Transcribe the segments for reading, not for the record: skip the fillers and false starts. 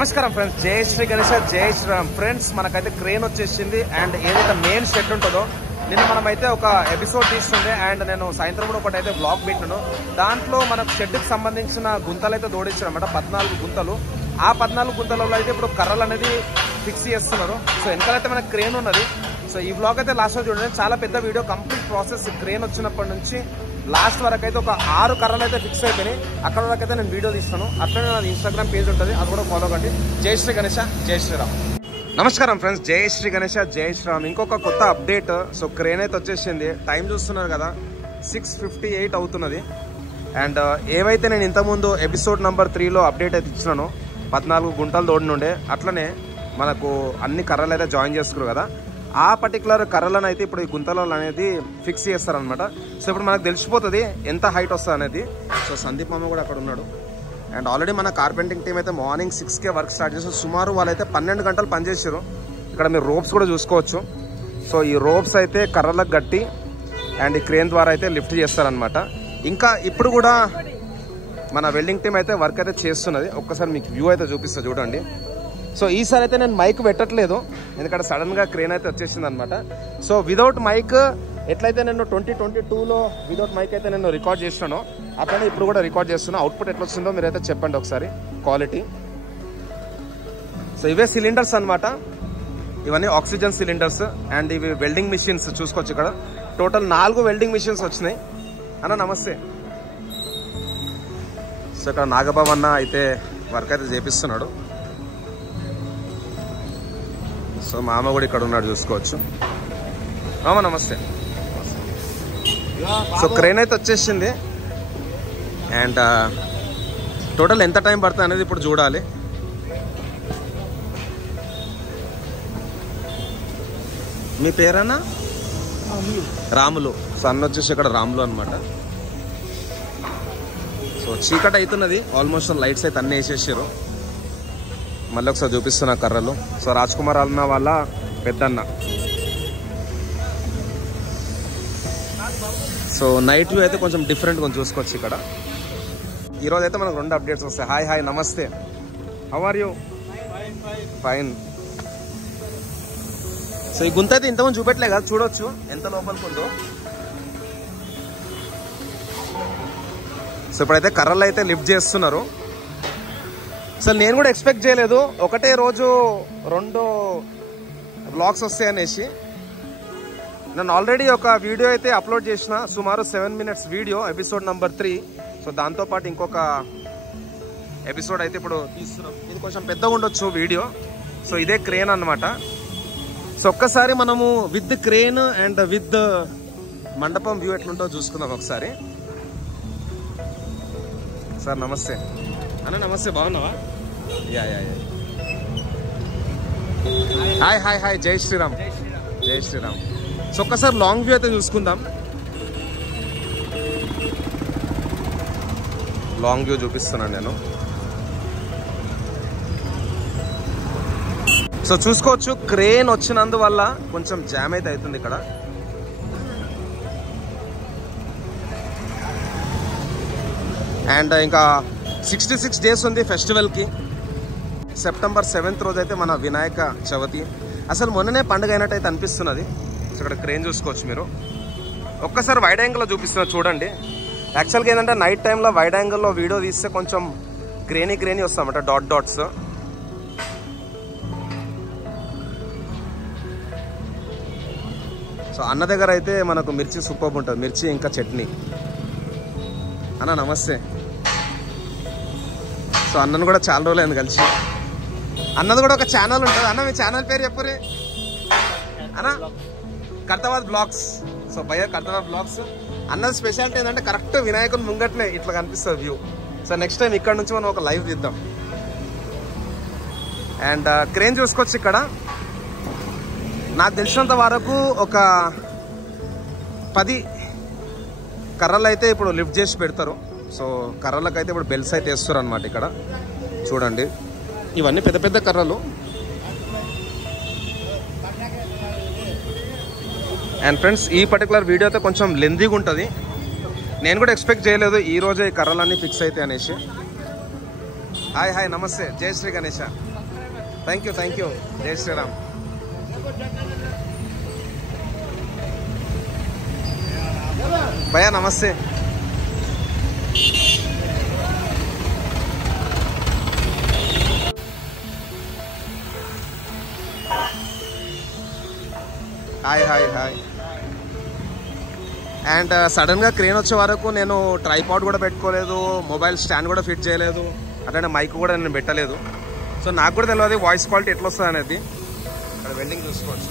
నమస్కారం ఫ్రెండ్స్, జై శ్రీ గణేష, జై శ్రీరామ్. ఫ్రెండ్స్, మనకైతే క్రేన్ వచ్చేసింది అండ్ ఏదైతే మెయిన్ షెడ్ ఉంటుందో నిన్న మనమైతే ఒక ఎపిసోడ్ తీస్తుండే అండ్ నేను సాయంత్రం కూడా ఒకటైతే బ్లాగ్ పెట్టాను. దాంట్లో మనకు షెడ్కి సంబంధించిన గుంతలు అయితే దోడించారు అనమాట, 14 గుంతలు. ఆ 14 గుంతలలో అయితే ఇప్పుడు కర్రలు అనేది ఫిక్స్ చేస్తున్నారు. సో వెనకాలైతే మనకు క్రేన్ ఉన్నది. సో ఈ బ్లాగ్ అయితే లాస్ట్ చూడండి, చాలా పెద్ద వీడియో. కంప్లీట్ ప్రాసెస్ క్రేన్ వచ్చినప్పటి నుంచి లాస్ట్ వరకు అయితే ఒక 6 కర్రలు అయితే ఫిక్స్ అయిపోయినాయి. అక్కడ వరకు అయితే నేను వీడియో తీస్తాను. అట్లనే నాది ఇన్స్టాగ్రామ్ పేజ్ ఉంటుంది, అది కూడా ఫాలో కండి. జై శ్రీ గణేష, జై శ్రీరామ్. నమస్కారం ఫ్రెండ్స్, జై శ్రీ గణేష, జై శ్రీరామ్. ఇంకొక కొత్త అప్డేట్. సో క్రేన్ అయితే వచ్చేసింది. టైం చూస్తున్నారు కదా, 6:58 అవుతున్నది. అండ్ ఏవైతే నేను ఇంతకుముందు ఎపిసోడ్ నెంబర్ 3లో అప్డేట్ అయితే ఇచ్చినానో 14 గుంటలు తోడినుండే, అట్లనే మనకు అన్ని కర్రలు అయితే జాయిన్ చేసుకున్నారు కదా, ఆ పర్టికులర్ కర్రలను అయితే ఇప్పుడు ఈ గుంతలలో అనేది ఫిక్స్ చేస్తారనమాట. సో ఇప్పుడు మనకు తెలిసిపోతుంది ఎంత హైట్ వస్తుంది అనేది. సో సందీప్ మామ కూడా అక్కడ ఉన్నాడు. అండ్ ఆల్రెడీ మన కార్పెంటింగ్ టీం అయితే మార్నింగ్ 6కే వర్క్ స్టార్ట్ చేస్తారు. సుమారు వాళ్ళైతే 12 గంటలు పనిచేసారు. ఇక్కడ మీరు రోప్స్ కూడా చూసుకోవచ్చు. సో ఈ రోప్స్ అయితే కర్రలకు గట్టి అండ్ ఈ క్రేన్ ద్వారా అయితే లిఫ్ట్ చేస్తారనమాట. ఇంకా ఇప్పుడు కూడా మన వెల్డింగ్ టీం అయితే వర్క్ అయితే చేస్తున్నది. ఒక్కసారి మీకు వ్యూ అయితే చూపిస్తా చూడండి. సో ఈసారి అయితే నేను మైక్ పెట్టట్లేదు, ఎందుకంటే సడన్గా క్రేన్ అయితే వచ్చేసింది అనమాట. సో వితౌట్ మైక్ ఎట్లయితే నేను 2022లో వితౌట్ మైక్ అయితే నేను రికార్డ్ చేసినాను, అట్లనే ఇప్పుడు కూడా రికార్డ్ చేస్తున్నా. అవుట్పుట్ ఎట్లా వచ్చిందో మీరైతే చెప్పండి ఒకసారి, క్వాలిటీ. సో ఇవే సిలిండర్స్ అనమాట, ఇవన్నీ ఆక్సిజన్ సిలిండర్స్. అండ్ ఇవి వెల్డింగ్ మిషన్స్ చూసుకోవచ్చు. ఇక్కడ టోటల్ 4 వెల్డింగ్ మిషన్స్ వచ్చినాయి. అన్న నమస్తే. సో ఇక్కడ నాగబాబు అన్న అయితే వర్క్ అయితే చేపిస్తున్నాడు. సో మామ కూడా ఇక్కడ ఉన్నాడు, చూసుకోవచ్చు. మామ నమస్తే. సో క్రేన్ అయితే వచ్చేసింది. అండ్ టోటల్ ఎంత టైం పడుతుంది అనేది ఇప్పుడు చూడాలి. మీ పేరన్నా? రాములు. సో అన్న వచ్చేసి ఇక్కడ రాములు అనమాట. సో చీకటి అవుతున్నది, ఆల్మోస్ట్ లైట్స్ అయితే అన్నీ వేసేసారు. మళ్ళీ ఒకసారి చూపిస్తున్నా కర్రలు. సో రాజ్ కుమార్ అన్న వాళ్ళ పెద్దన్న. సో నైట్ వ్యూ అయితే కొంచెం డిఫరెంట్ కొంచెం చూసుకోవచ్చు ఇక్కడ. ఈరోజు అయితే మనకు 2 అప్డేట్స్ వస్తాయి. హాయ్ హాయ్ నమస్తే, how are you? Fine. So ఈ గుంత అయితే ఇంతకుముందు చూపెట్టలే కదా, చూడొచ్చు ఎంత లోపలికి ఉందో. సో ఇప్పుడైతే కర్రలు అయితే లిఫ్ట్ చేస్తున్నారు. అసలు నేను కూడా ఎక్స్పెక్ట్ చేయలేదు ఒకటే రోజు 2 బ్లాగ్స్ వస్తాయి అనేసి. నేను ఆల్రెడీ ఒక వీడియో అయితే అప్లోడ్ చేసిన, సుమారు 7 minutes video, episode number 3. So దాంతోపాటు ఇంకొక ఎపిసోడ్ అయితే ఇప్పుడు తీస్తున్నాం. ఇది కొంచెం పెద్దగా ఉండొచ్చు వీడియో. సో ఇదే క్రేన్ అనమాట. సో ఒక్కసారి మనము విత్ క్రేన్ అండ్ విత్ మండపం వ్యూ ఎట్లుంటో చూసుకుందాం ఒకసారి. సార్ నమస్తే. అన్న నమస్తే, బాగున్నావా? Yeah yeah yeah. Hi hi hi, జై శ్రీరామ్, జై శ్రీరామ్. సో ఒక్కసారి లాంగ్ వ్యూ అయితే చూసుకుందాం. లాంగ్ వ్యూ చూపిస్తున్నాను నేను. సో చూసుకోవచ్చు, క్రేన్ వచ్చినందువల్ల కొంచెం జామ్ అయితే అవుతుంది ఇక్కడ. అండ్ ఇంకా 66 డేస్ ఉంది ఫెస్టివల్కి. సెప్టెంబర్ 7th రోజు అయితే మన వినాయక చవితి. అసలు మొన్ననే పండుగ అయినట్టయితే అనిపిస్తున్నది. సో ఇక్కడ క్రేన్ చూసుకోవచ్చు మీరు. ఒక్కసారి వైడ్ యాంగిల్లో చూపిస్తున్నా చూడండి. యాక్చువల్గా ఏంటంటే నైట్ టైంలో వైడ్ యాంగిల్లో వీడియో తీస్తే కొంచెం గ్రేనీ వస్తామట, డాట్స్. సో అన్న దగ్గర అయితే మనకు మిర్చి సూపర్ ఉంటుంది, మిర్చి ఇంకా చట్నీ. అన్న నమస్తే. సో అన్నను కూడా చాలా రోజులు అయింది కలిసి. అన్నది కూడా ఒక ఛానల్ ఉంటుంది. అన్న మీ ఛానల్ పేరు చెప్పురే అన్న. కర్తాబాద్ బ్లాగ్స్. సో భయ్య కర్తాబాద్ బ్లాగ్స్. అన్నది స్పెషాలిటీ ఏంటంటే కరెక్ట్ వినాయకుని ముంగట్నే ఇట్లా కనిపిస్తుంది వ్యూ. సో నెక్స్ట్ టైం ఇక్కడ నుంచి మనం ఒక లైవ్ తీద్దాం. అండ్ క్రేన్ చూసుకోవచ్చు ఇక్కడ. నాకు తెలిసినంత వరకు ఒక 10 కర్రలు అయితే ఇప్పుడు లిఫ్ట్ చేసి పెడతారు. సో కర్రలకు అయితే ఇప్పుడు బెల్స్ అయితే వేస్తారు అనమాట. ఇక్కడ చూడండి, ఇవన్నీ పెద్ద పెద్ద కర్రలు. అండ్ ఫ్రెండ్స్, ఈ పర్టికులర్ వీడియో అయితే కొంచెం లెంతీగా ఉంటుంది. నేను కూడా ఎక్స్పెక్ట్ చేయలేదు ఈ రోజే ఈ కర్రలన్నీ ఫిక్స్ అయితే అనేసి. హాయ్ హాయ్ నమస్తే. జై శ్రీ గణేష. Thank you. జై శ్రీరామ్. భయ్యా నమస్తే. హాయ్. అండ్ సడన్గా క్రేన్ వచ్చే వరకు నేను ట్రైపాడ్ కూడా పెట్టుకోలేదు, మొబైల్ స్టాండ్ కూడా ఫిట్ చేయలేదు, అట్లనే మైక్ కూడా నేను పెట్టలేదు. సో నాకు కూడా తెలియదు వాయిస్ క్వాలిటీ ఎట్లా వస్తుంది అనేది. ఇక్కడ వెల్డింగ్ చూసుకోవచ్చు.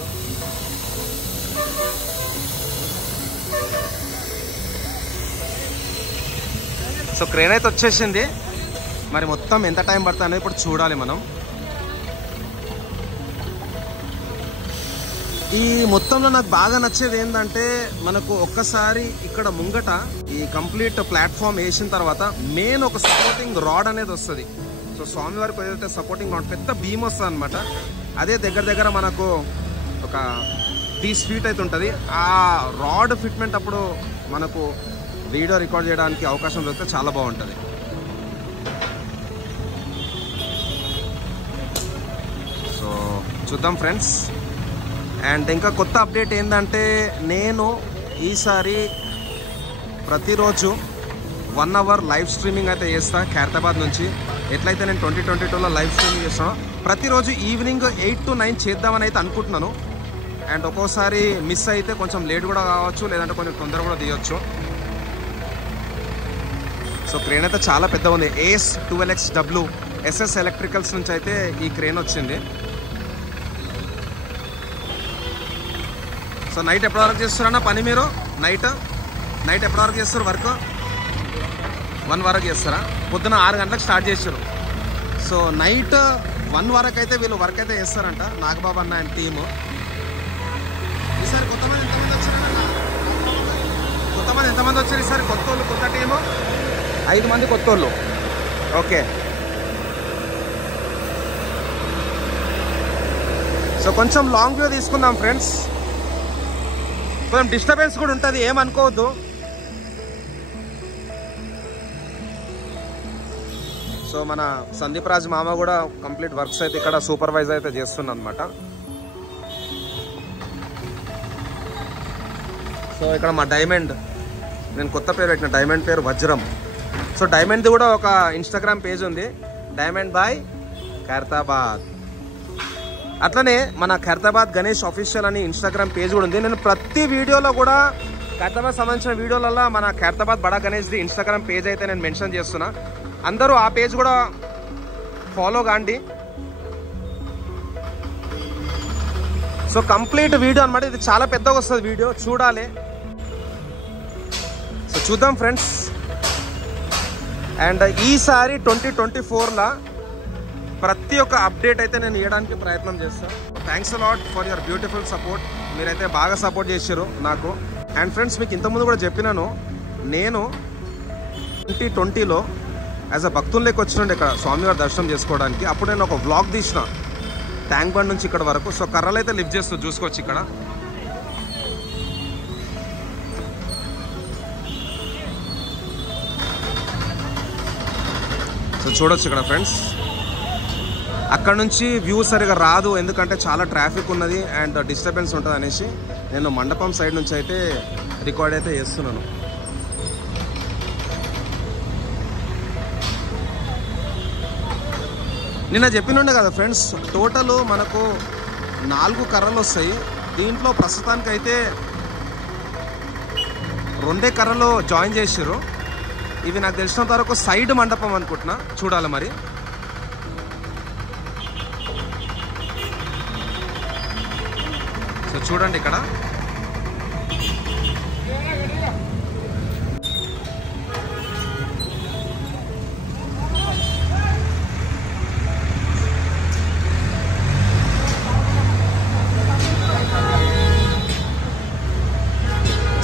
సో క్రేన్ అయితే వచ్చేసింది. మరి మొత్తం ఎంత టైం పడుతుంది అనేది ఇప్పుడు చూడాలి మనం. ఈ మొత్తంలో నాకు బాగా నచ్చేది ఏంటంటే మనకు ఒక్కసారి ఇక్కడ ముంగట ఈ కంప్లీట్ ప్లాట్ఫామ్ వేసిన తర్వాత మెయిన్ ఒక సపోర్టింగ్ రాడ్ అనేది వస్తుంది. సో స్వామివారికి ఏదైతే సపోర్టింగ్ రాడ్ పెద్ద బీమ్ వస్తుంది అనమాట. అదే దగ్గర మనకు ఒక 30 feet అయితే ఉంటుంది. ఆ రాడ్ ఫిట్మెంట్ అప్పుడు మనకు వీడియో రికార్డ్ చేయడానికి అవకాశం దొరికితే చాలా బాగుంటుంది. సో చూద్దాం ఫ్రెండ్స్. అండ్ ఇంకా కొత్త అప్డేట్ ఏంటంటే నేను ఈసారి ప్రతిరోజు 1 hour లైవ్ స్ట్రీమింగ్ అయితే చేస్తాను ఖైరతాబాద్ నుంచి. ఎట్లయితే నేను 2022లో లైవ్ స్ట్రీమింగ్ చేస్తాను, ప్రతిరోజు ఈవినింగ్ 8 to 9 చేద్దామని అయితే అనుకుంటున్నాను. అండ్ ఒక్కోసారి మిస్ అయితే కొంచెం లేట్ కూడా కావచ్చు, లేదంటే కొంచెం తొందర కూడా తీయొచ్చు. సో క్రేన్ అయితే చాలా పెద్దగా ఉంది. ACE 12XW SS ఎలక్ట్రికల్స్ నుంచి అయితే ఈ క్రేన్ వచ్చింది. సో నైట్ ఎప్పటి వరకు చేస్తారన్నా పని మీరు? నైట్ ఎప్పటి వరకు చేస్తారు వర్క్? 1 వరకు చేస్తారా? పొద్దున 6 గంటలకు స్టార్ట్ చేశారు. సో నైట్ 1 వరకు అయితే వీళ్ళు వర్క్ అయితే చేస్తారంట, నాగబాబు అన్న ఆయన టీము. ఈసారి ఎంతమంది వచ్చారు ఈసారి కొత్త వాళ్ళు, కొత్త టీము? 5 మంది కొత్త వాళ్ళు. ఓకే. సో కొంచెం లాంగ్ వ్యూ తీసుకుందాం ఫ్రెండ్స్. కొంచెం డిస్టర్బెన్స్ కూడా ఉంటుంది, ఏమనుకోవద్దు. సో మన సందీప్ రాజ్ మామ కూడా కంప్లీట్ వర్క్స్ అయితే ఇక్కడ సూపర్వైజ్ అయితే చేస్తున్నా అనమాట. సో ఇక్కడ మా డైమండ్, నేను కొత్త పేరు పెట్టిన, డైమండ్ పేరు వజ్రం. సో డైమండ్ది కూడా ఒక ఇన్స్టాగ్రామ్ పేజ్ ఉంది, డైమండ్ బాయ్ ఖైరతాబాద్. అట్లనే మన ఖైరతాబాద్ గణేష్ ఆఫీషియల్ అని ఇన్స్టాగ్రామ్ పేజ్ కూడా ఉంది. నేను ప్రతి వీడియోలో కూడా ఖైరతాబాద్ సంబంధించిన వీడియోలలో మన ఖైరతాబాద్ బడా గణేష్ది ఇన్స్టాగ్రామ్ పేజ్ అయితే నేను మెన్షన్ చేస్తున్నా. అందరూ ఆ పేజ్ కూడా ఫాలో కాండి. సో కంప్లీట్ వీడియో అనమాట, ఇది చాలా పెద్దగా వస్తుంది వీడియో, చూడాలి. సో చూద్దాం ఫ్రెండ్స్. అండ్ ఈసారి 2024లో ప్రతి ఒక్క అప్డేట్ అయితే నేను ఇవ్వడానికి ప్రయత్నం చేస్తాను. Thanks a lot for your beautiful support. మీరైతే బాగా సపోర్ట్ చేశారు నాకు. అండ్ ఫ్రెండ్స్ మీకు ఇంతకుముందు కూడా చెప్పినాను, నేను 2020లో యాజ్ అ భక్తుల్లోకి వచ్చినండి ఇక్కడ స్వామివారి దర్శనం చేసుకోవడానికి. అప్పుడు నేను ఒక వ్లాగ్ తీసిన ట్యాంక్ బండ్ నుంచి ఇక్కడ వరకు. సో కర్రలు అయితే లిఫ్ట్ చేస్తూ చూసుకోవచ్చు ఇక్కడ. సో చూడొచ్చు ఇక్కడ ఫ్రెండ్స్. అక్కడ నుంచి వ్యూ సరిగా రాదు, ఎందుకంటే చాలా ట్రాఫిక్ ఉన్నది అండ్ డిస్టర్బెన్స్ ఉంటుంది అనేసి నేను మండపం సైడ్ నుంచి అయితే రికార్డ్ అయితే చేస్తున్నాను. నిన్న చెప్పినుండే కదా ఫ్రెండ్స్, టోటల్ మనకు 4 కర్రలు వస్తాయి. దీంట్లో ప్రస్తుతానికైతే 2 కర్రలు జాయిన్ చేసారు. ఇవి నాకు తెలిసినంత వరకు సైడ్ మండపం అనుకుంటున్నా, చూడాలి మరి. సో చూడండి ఇక్కడ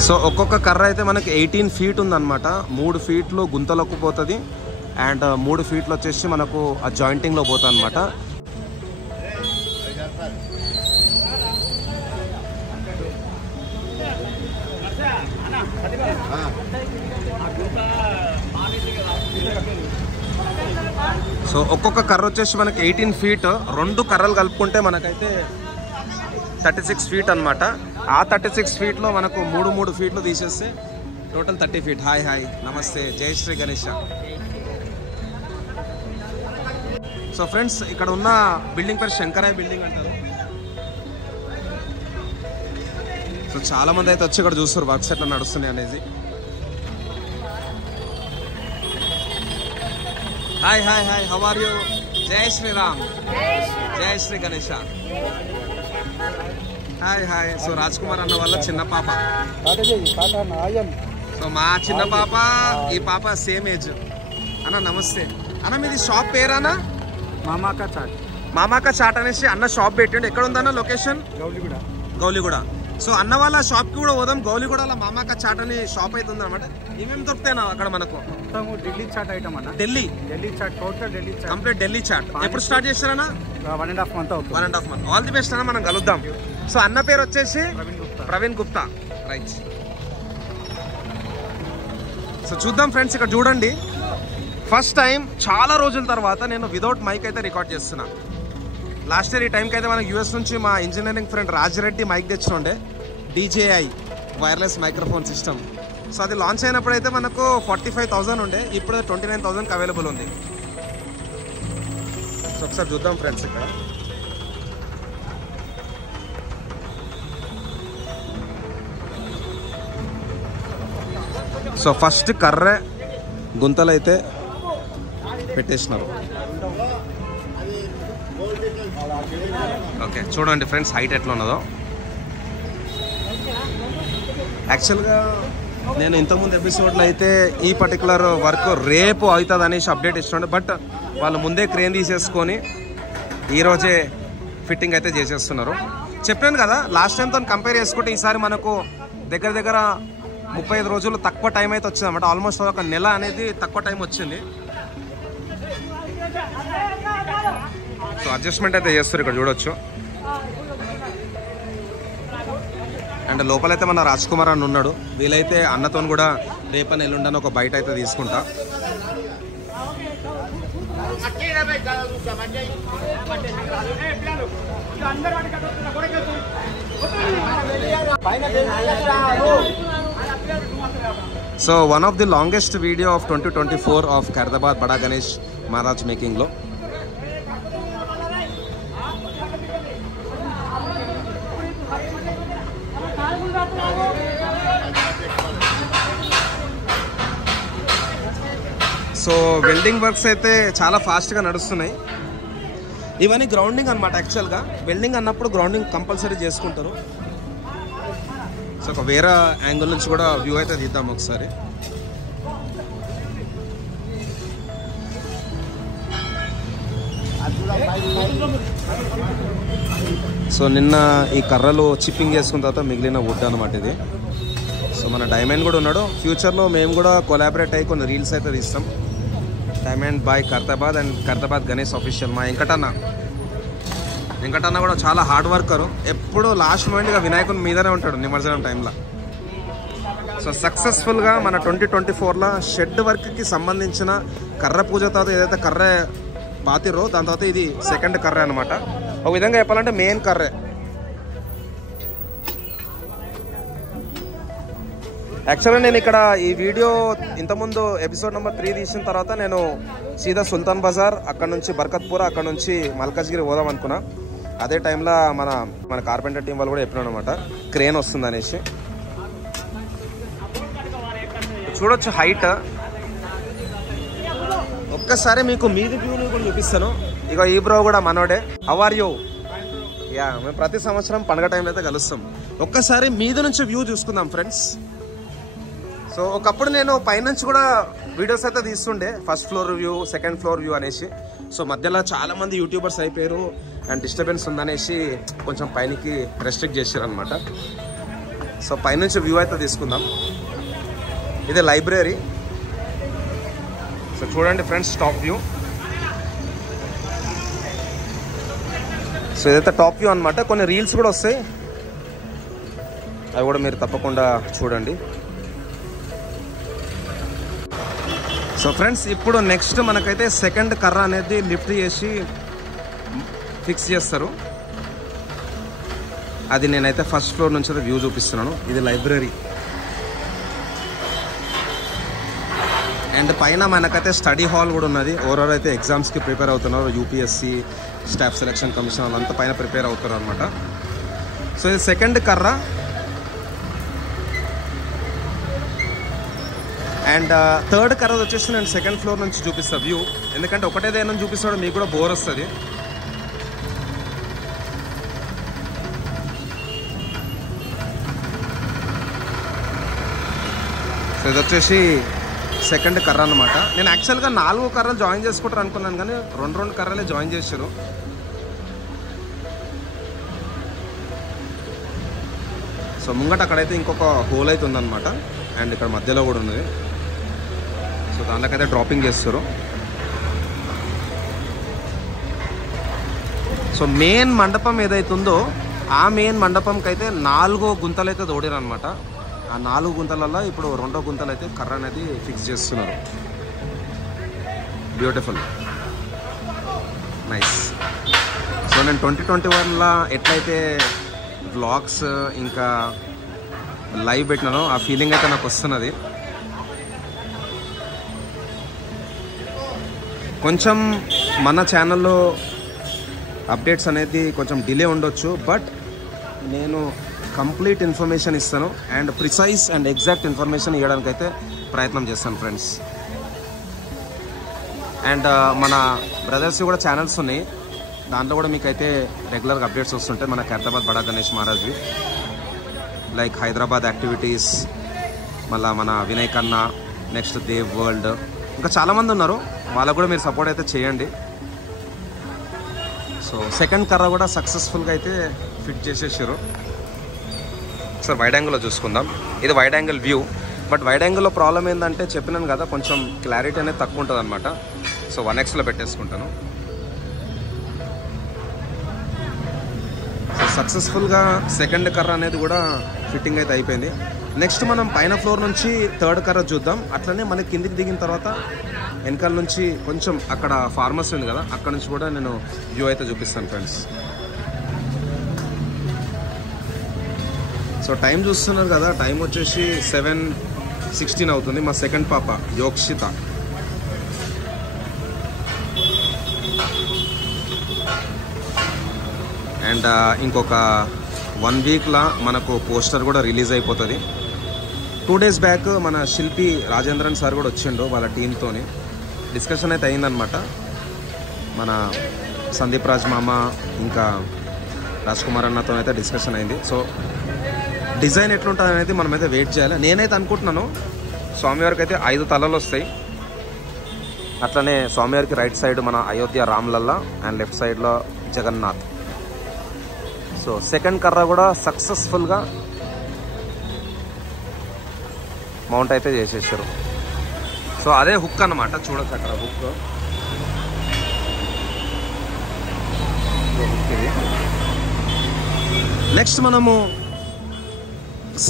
సో ఒక్కొక్క కర్ర అయితే మనకి 18 feet ఉందన్నమాట. 3 feet గుంతలోకి పోతుంది అండ్ 3 feet వచ్చేసి మనకు ఆ జాయింటింగ్లో పోతుంది అనమాట. సో ఒక్కొక్క కర్ర వచ్చేసి మనకి 18 feet, 2 కర్రలు కలుపుకుంటే మనకైతే 36 feet అనమాట. ఆ 36 feetలో మనకు 3 feet తీసేస్తే టోటల్ 30 feet. హాయ్ నమస్తే, జై శ్రీ గణేష. సో ఫ్రెండ్స్, ఇక్కడ ఉన్న బిల్డింగ్ పేరు శంకరాయ బిల్డింగ్ అంటారు. సో చాలా మంది అయితే వచ్చి ఇక్కడ చూస్తారు వర్క్స్ ఎట్లా నడుస్తున్నాయి అనేది. Hi how are you? జై శ్రీరామ్, జై శ్రీ గణేష. హాయ్. సో రాజ్ కుమార్ అన్న వాళ్ళ చిన్న పాప. సో మా చిన్న పాప ఈ పాప సేమ్ ఏజ్. అన్న నమస్తే. అన్న మీది షాప్ పేరానా? మామాకా చాట్ అనేసి అన్న షాప్ పెట్టండి. ఎక్కడ ఉందన్న లొకేషన్? గౌలిగూడ. సో అన్న వాళ్ళ షాప్ కి కూడా పోదాం. గౌలిగూడలో మామాకా చాట్ అని షాప్ అయితే ఉంది అనమాట. ఏమేమి దొరుకుతాయి అక్కడ మనకు? ఢిల్లీ చాట్ ఐటమ్ అన్న. Delhi chaat, total Delhi chaat, complete Delhi chaat. ఎప్పుడు స్టార్ట్ చేస్తారన్నా? 1.5 month అవుతుంది. 1.5 month. ఆల్ ది బెస్ట్ అన్న, మనం కలుద్దాం. సో అన్న పేరు వచ్చేసి ప్రవీణ్ గుప్తా. రైట్. సో చూద్దాం ఫ్రెండ్స్, ఇక్కడ చూడండి. ఫస్ట్ టైం చాలా రోజుల తర్వాత నేను వితౌట్ మైక్ అయితే రికార్డ్ చేస్తున్నా. లాస్ట్ ఇయర్ ఈ టైంకి అయితే మనకి యూఎస్ నుంచి మా ఇంజనీరింగ్ ఫ్రెండ్ రాజిరెడ్డి మైక్ తెచ్చినుండే, DJI wireless microphone system. So అది లాంచ్ అయినప్పుడు అయితే మనకు 45,000 ఉండే, ఇప్పుడు 29,000కి అవైలబుల్ ఉంది. సో ఒకసారి చూద్దాం ఫ్రెండ్స్ ఇక్కడ. సో ఫస్ట్ కర్ర గుంతలు అయితే పెట్టేసినారు. ఓకే చూడండి ఫ్రెండ్స్, హైట్ ఎట్లా ఉన్నదో. యాక్చువల్గా నేను ఇంతకుముందు ఎపిసోడ్లో అయితే ఈ పర్టికులర్ వర్క్ రేపు అవుతుంది అనేసి అప్డేట్ ఇస్తుండే, బట్ వాళ్ళు ముందే క్రేన్ తీసేసుకొని ఈరోజే ఫిట్టింగ్ అయితే చేసేస్తున్నారు. చెప్పాను కదా, లాస్ట్ టైంతో కంపేర్ చేసుకుంటే ఈసారి మనకు దగ్గర 35 రోజులు తక్కువ టైం అయితే వచ్చింది అనమాట. ఆల్మోస్ట్ ఒక నెల అనేది తక్కువ టైం వచ్చింది. సో అడ్జస్ట్మెంట్ అయితే చేస్తారు, ఇక్కడ చూడొచ్చు. అండ్ లోపలైతే మన రాజ్ కుమార్ అన్న ఉన్నాడు. వీలైతే అన్నతో కూడా రేపని ఎల్లుండని ఒక బయట అయితే తీసుకుంటా. So one of the longest video of 2024 of Khairatabad Bada Ganesh Maharaj మేకింగ్లో. సో వెల్డింగ్ వర్క్స్ అయితే చాలా ఫాస్ట్గా నడుస్తున్నాయి. ఇవన్నీ గ్రౌండింగ్ అనమాట. యాక్చువల్గా వెల్డింగ్ అన్నప్పుడు గ్రౌండింగ్ కంపల్సరీ చేసుకుంటారు. సో ఒక వేరే యాంగిల్ నుంచి కూడా వ్యూ అయితే తీద్దాం ఒకసారి. సో నిన్న ఈ కర్రలు చిప్పింగ్ చేసుకున్న తర్వాత మిగిలిన వుడ్ అనమాట ఇది. సో మన డైమండ్ కూడా ఉన్నాడు. ఫ్యూచర్లో మేము కూడా కొలాబరేట్ అయ్యి కొన్ని రీల్స్ అయితే తీస్తాం. Diamond by Khairatabad and Khairatabad Ganesh official. మా వెంకటన్న కూడా చాలా హార్డ్ వర్కరు. ఎప్పుడు లాస్ట్ మూమెంట్గా వినాయకుని మీదనే ఉంటాడు నిమజ్జనం టైంలో. సో సక్సెస్ఫుల్గా మన 2024లో షెడ్ వర్క్కి సంబంధించిన కర్ర పూజ తర్వాత ఏదైతే కర్ర పాతిరో దాని తర్వాత ఇది సెకండ్ కర్ర అనమాట. ఒక విధంగా చెప్పాలంటే మెయిన్ కర్రే. యాక్చువల్గా నేను ఇక్కడ ఈ వీడియో ఇంతకుముందు ఎపిసోడ్ నెంబర్ 3 తీసిన తర్వాత నేను సీదా సుల్తాన్ బజార్, అక్కడ నుంచి బర్కత్పూర, అక్కడ నుంచి మల్కాజ్గిరి పోదాం అనుకున్నా. అదే టైంలో మన కార్పెంటర్ టీం వాళ్ళు కూడా చెప్పినారు అనమాట క్రేన్ వస్తుంది అనేసి. చూడొచ్చు హైట్. ఒక్కసారి మీకు మీది వ్యూని కూడా చూపిస్తాను. ఇక ఈ బ్రో కూడా మనోడే. How are you? యా, మేము ప్రతి సంవత్సరం పండుగ టైంలో అయితే కలుస్తాం. ఒక్కసారి మీద నుంచి వ్యూ చూసుకుందాం ఫ్రెండ్స్. సో ఒకప్పుడు నేను పైనుంచి కూడా వీడియోస్ అయితే తీస్తుండే, first floor view, second floor view అనేసి. సో మధ్యలో చాలామంది యూట్యూబర్స్ అయిపోయారు అండ్ డిస్టర్బెన్స్ ఉందనేసి కొంచెం పైనకి రెస్ట్రిక్ట్ చేశారు అనమాట. సో పైనుంచి వ్యూ అయితే తీసుకుందాం. ఇది లైబ్రరీ. సో చూడండి ఫ్రెండ్స్, టాప్ వ్యూ. సో ఇదైతే టాప్ వ్యూ అనమాట. కొన్ని రీల్స్ కూడా వస్తాయి, అవి కూడా మీరు తప్పకుండా చూడండి. సో ఫ్రెండ్స్, ఇప్పుడు నెక్స్ట్ మనకైతే సెకండ్ కర్ర అనేది లిఫ్ట్ చేసి ఫిక్స్ చేస్తారు. అది నేనైతే ఫస్ట్ ఫ్లోర్ నుంచి వ్యూ చూపిస్తున్నాను. ఇది లైబ్రరీ అండ్ పైన మనకైతే స్టడీ హాల్ కూడా ఉన్నది. ఎవరెవరైతే ఎగ్జామ్స్కి ప్రిపేర్ అవుతున్నారో, యూపీఎస్సీ, స్టాఫ్ సెలక్షన్ కమిషన్ వాళ్ళంతా పైన ప్రిపేర్ అవుతారు అనమాట. సో ఇది సెకండ్ కర్ర. అండ్ థర్డ్ కర్ర వచ్చేసి నేను సెకండ్ ఫ్లోర్ నుంచి చూపిస్తాను వ్యూ. ఎందుకంటే ఒకటేదైనా చూపిస్తాడు మీకు కూడా బోర్ వస్తుంది. సో ఇది వచ్చేసి సెకండ్ కర్ర అనమాట. నేను యాక్చువల్గా 4 కర్రలు జాయిన్ చేసుకుంటారు అనుకున్నాను, కానీ 2 కర్రలే జాయిన్ చేశారు. సో ముంగట అక్కడైతే ఇంకొక హోల్ అయితే ఉందన్నమాట. అండ్ ఇక్కడ మధ్యలో కూడా ఉన్నది. సో దానికైతే డ్రాపింగ్ చేస్తారు. సో మెయిన్ మండపం ఏదైతుందో ఆ మెయిన్ మండపంకి అయితే 4 గుంతలు అయితే తోడారు అనమాట. ఆ 4 గుంతలలో ఇప్పుడు 2వ గుంతలు అయితే కర్ర అనేది ఫిక్స్ చేస్తున్నారు. Beautiful, nice. సో నేను 2021లో ఎట్లయితే వ్లాగ్స్ ఇంకా లైవ్ పెట్టినానో ఆ ఫీలింగ్ అయితే నాకు వస్తున్నది. కొంచెం మన ఛానల్లో అప్డేట్స్ అనేది కొంచెం డిలే ఉండొచ్చు, బట్ నేను కంప్లీట్ ఇన్ఫర్మేషన్ ఇస్తాను and precise and exact information ఇవ్వడానికి అయితే ప్రయత్నం చేస్తాను ఫ్రెండ్స్. అండ్ మన బ్రదర్స్ కూడా ఛానల్స్ ఉన్నాయి, దాంట్లో కూడా మీకైతే రెగ్యులర్గా అప్డేట్స్ వస్తుంటాయి. మన ఖైరతాబాద్ బడా గణేష్ మహారాజ్వి, లైక్ హైదరాబాద్ యాక్టివిటీస్, మళ్ళీ మన వినయ్ కన్నా, నెక్స్ట్ దేవ్ వరల్డ్, ఇంకా చాలామంది ఉన్నారు. వాళ్ళకు కూడా మీరు సపోర్ట్ అయితే చేయండి. సో సెకండ్ కర్ర కూడా సక్సెస్ఫుల్గా అయితే ఫిట్ చేసేసారు. సార్ వైడ్ యాంగిల్లో చూసుకుందాం. ఇది wide angle view, but wide యాంగిల్లో ప్రాబ్లం ఏంటంటే చెప్పినాను కదా, కొంచెం క్లారిటీ అనేది తక్కువ ఉంటుంది అనమాట. సో 1xలో పెట్టేసుకుంటాను. సో సక్సెస్ఫుల్గా సెకండ్ కర్ర అనేది కూడా ఫిట్టింగ్ అయితే అయిపోయింది. నెక్స్ట్ మనం పైన ఫ్లోర్ నుంచి థర్డ్ కర్ర చూద్దాం. అట్లనే మనకి కిందికి దిగిన తర్వాత వెనకాల నుంచి కొంచెం అక్కడ ఫార్మసీ ఉంది కదా, అక్కడ నుంచి కూడా నేను వ్యూ అయితే చూపిస్తాను ఫ్రెండ్స్. సో టైం చూస్తున్నారు కదా, టైం వచ్చేసి 7:16 అవుతుంది. మా సెకండ్ పాప యోక్షిత. అండ్ ఇంకొక 1 వీక్లో మనకు పోస్టర్ కూడా రిలీజ్ అయిపోతుంది. 2 డేస్ బ్యాక్ మన శిల్పి రాజేంద్రన్ సార్ కూడా వచ్చిండు వాళ్ళ టీంతోని. డిస్కషన్ అయితే అయిందనమాట. మన సందీప్ రాజ్ మామ ఇంకా రాజ్ కుమార్ అన్నతో అయితే డిస్కషన్ అయింది. సో డిజైన్ ఎట్లుంటుంది అనేది మనమైతే వెయిట్ చేయాలి. నేనైతే అనుకుంటున్నాను స్వామివారికి అయితే 5 తలలు వస్తాయి. అట్లనే స్వామివారికి రైట్ సైడ్ మన అయోధ్య రామ్లల్లా అండ్ లెఫ్ట్ సైడ్లో జగన్నాథ్. సో సెకండ్ కర్ర కూడా సక్సెస్ఫుల్గా మౌంట్ అయితే చేసేసారు. సో అదే హుక్ అన్నమాట, చూడొచ్చు అక్కడ హుక్. ఇది నెక్స్ట్ మనము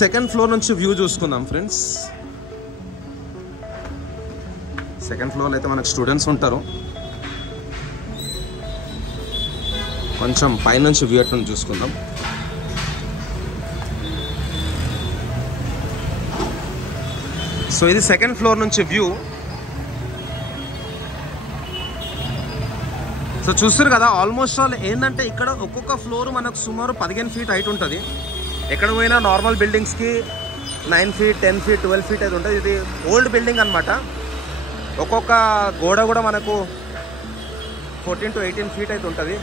సెకండ్ ఫ్లోర్ నుంచి వ్యూ చూసుకుందాం ఫ్రెండ్స్. సెకండ్ ఫ్లోర్లో అయితే మనకు స్టూడెంట్స్ ఉంటారు. కొంచెం పైనుంచి వ్యూ ఎట్లా చూసుకుందాం. సో ఇది సెకండ్ ఫ్లోర్ నుంచి వ్యూ. సో చూస్తారు కదా, ఆల్మోస్ట్ ఆల్ ఏంటంటే ఇక్కడ ఒక్కొక్క ఫ్లోర్ మనకు సుమారు 15 ఫీట్ హైట్ ఉంటుంది. ఎక్కడ పోయినా నార్మల్ బిల్డింగ్స్కి 9 ఫీట్ 10 ఫీట్ 12 ఫీట్ అయితే ఉంటుంది. ఇది ఓల్డ్ బిల్డింగ్ అనమాట. ఒక్కొక్క గోడ కూడా మనకు 14 to 18 ఫీట్ అయితే ఉంటుంది.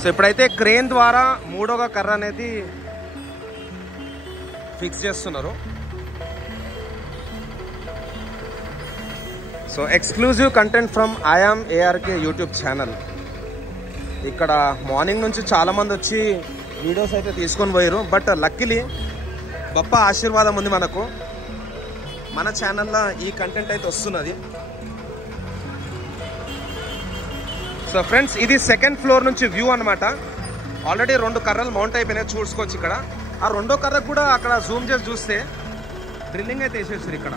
సో ఇప్పుడైతే క్రేన్ ద్వారా 3వ కర్ర అనేది ఫిక్స్ చేస్తున్నారు. So exclusive content from I am ARK YouTube channel. ఇక్కడ మార్నింగ్ నుంచి చాలామంది వచ్చి వీడియోస్ అయితే తీసుకొని పోయారు. బట్ లక్కీలీ గొప్ప ఆశీర్వాదం ఉంది మనకు, మన ఛానల్లో ఈ కంటెంట్ అయితే వస్తున్నది. సో ఫ్రెండ్స్, ఇది సెకండ్ ఫ్లోర్ నుంచి వ్యూ అనమాట. ఆల్రెడీ 2 కర్రలు మౌంట్ అయిపోయినాయి, చూసుకోవచ్చు ఇక్కడ. ఆ 2వ కర్రకు కూడా అక్కడ జూమ్ చేసి చూస్తే డ్రిల్లింగ్ అయితే వేసేసారు ఇక్కడ.